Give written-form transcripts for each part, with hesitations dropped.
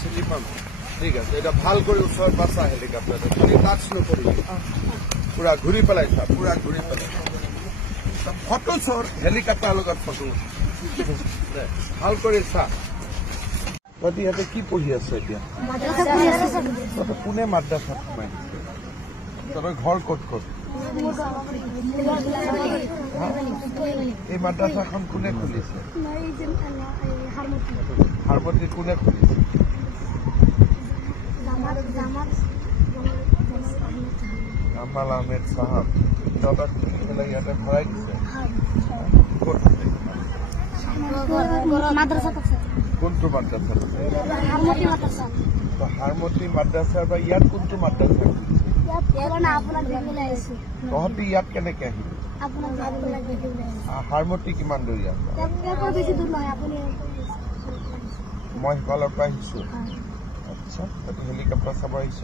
চিনি পাম ঠিক আছে এটা ভাল কৰি ওচৰ পাছা হেলিকপ্টাৰটো তুমি টাচ নকৰিবি পুৰা ঘূৰি পেলাইছা পুৰা ঘূৰি পেলাই ফটো চৰ হেলিকপ্টাৰ লগত ফটো ভাল কৰি চা তহঁতি ইয়াতে কি পঢ়ি আছে এতিয়া তহঁতে কোনে মাদ্ৰাছাত সোমাই তহঁতৰ ঘৰ ক'ত ক'ত এই মাদ্ৰাছাখন কোনে খুলিছে হাৰমতি কোনে খুলিছে জামাল আহমেদ সাহাব তহঁতক ইয়াতে ভৰাই দিছে কোনটো মাদ্ৰাছা হাৰমতি মাদ্ৰাছা বা ইয়াত কোনটো মাদ্ৰাছা তহঁতি ইয়াত কেনেকে আহিবি হাৰমতি কিমান দূৰ ইয়াত মই সিফালৰ পৰা আহিছো আচ্ছা তহঁতি হেলিকপ্টাৰ চাব আহিছ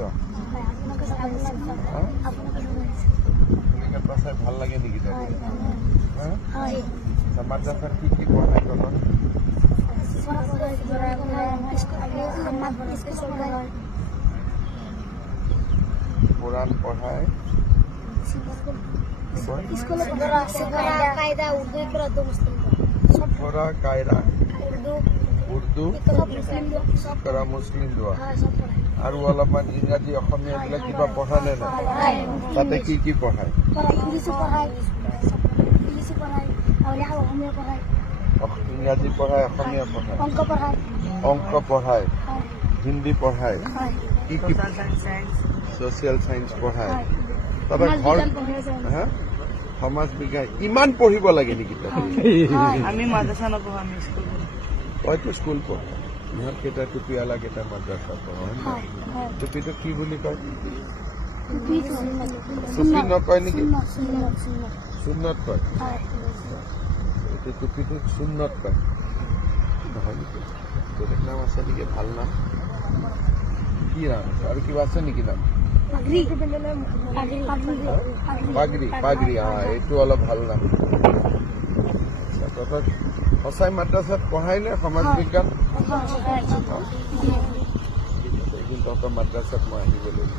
হেলিকপ্টাৰ চাই ভাল লাগে নেকি মাদ্ৰাছাত কি কি পঢ়াই তলত কোরআন পড়ায় উর্দু করা মুসলিম দোয়া আর অলপমান ইংরাজী অসমীয়া বিলাক কিবা পঢ়া নে না তাতে কি কি পঢ়ায় ইংৰাজী পঢ়ায় অসমীয়া পঢ়ায় অংক পঢ়ায় হিন্দী পঢ়ায় কি কি সোশিয়াল সায়েন্স পঢ়ায় তবে ঘৰ সমাজ বিজ্ঞান ইমান পঢ়িব লাগে নেকি আমি মাদ্ৰাছা নপঢ়ো আমি স্কুল তইতো স্কুল পঢ় ইহঁতকেইটা টুপিয়ালা কেইটা মাদ্ৰাছা পঢ় টুপিটো কি বুলি কয় টুপি নকয় নেকি সুন্নত কয় এইটো টুপিটো সুন্নত কয় নহয় নেকি বেলেগ নাম আছে নেকি ভাল নাম কি নাম আছে আৰু কিবা আছে নেকি নাম পাগৰি পাগৰি এইটো অলপ ভাল নাম তহঁতক সঁচাই মাদ্ৰাছাত পঢ়াই নে সমাজ বিজ্ঞান এদিন তহঁতৰ মাদ্ৰাছাত মই আহিব লাগিব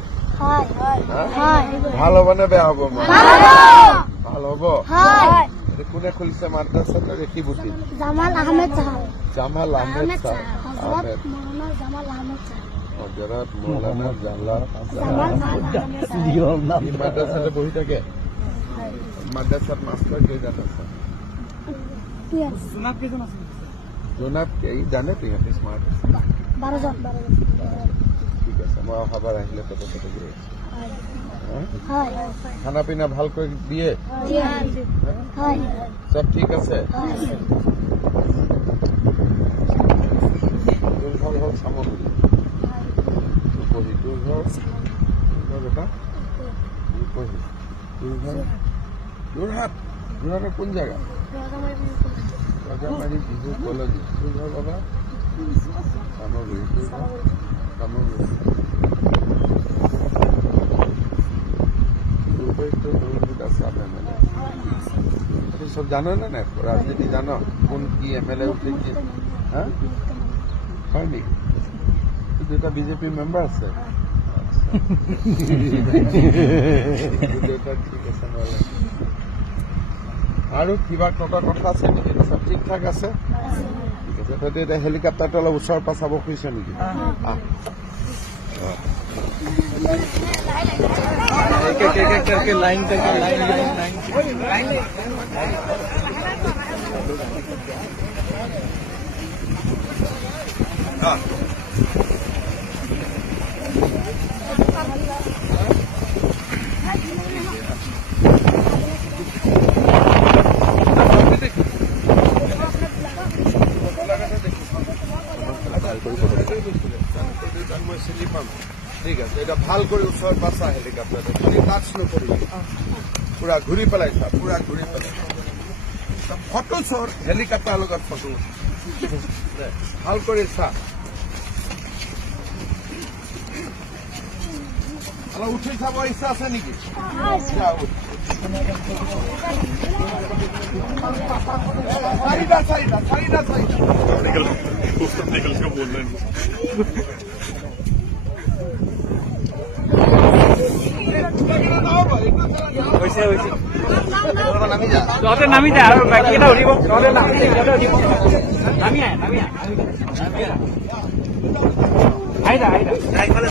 ভাল হ'ব নে বেয়া হ'ব মই ভাল হ'ব কোনে খুলিছে মাদ্ৰাছাত ৰেখিবুটি জামাল আহমেদ আহমেদ হজরত মৌলানা জালাল মাদ্রাসাতে বহি থাকে মাদ্রাসাত মাস্টার কেইজন আছে জোনাব এই জানে তো ইহঁতে স্মার্ট আছে 12 ঠিক আছে মই অহাবাৰ আহিলে তত গৈ খানা পিনা ভাল কৰি দিয়ে সব ঠিক আছে ভাল ভাল সামগ্ৰী যোৰহাট কোন জায়গা ৰজামাৰী বিজু কলনী তোৰ ঘৰ বাবা সামগ্ৰী সব জানো না না রাজনীতি জানো কোন কি এমএলএ উঠেছে হ্যাঁ হয় নেকি দুটা বিজেপি মেম্বার আছে আৰু কিবা কথা আছে নেকি সব ঠিক ঠাক আছে ঠিক আছে তহঁতে এতিয়া হেলিকপ্টাৰটো অলপ ওচৰৰ পৰা চাব খুজিছ নেকি লাইন মই চিনি পাম ঠিক আছে এটা ভাল কৰি ওচৰ পাছা হেলিকপ্টাৰটো তুমি টাচ নকৰিবি পুৰা ঘূৰি পেলাইছা পুৰা ঘূৰি পেলাই ফটো চৰ হেলিকপ্টাৰ লগত ফটো ভাল কৰি চা অলপ উঠি চাব ইচ্ছা আছে নেকি চাৰিটা নামি যায় আৰু বাকী এটা উঠিব নামি আহ আহি যা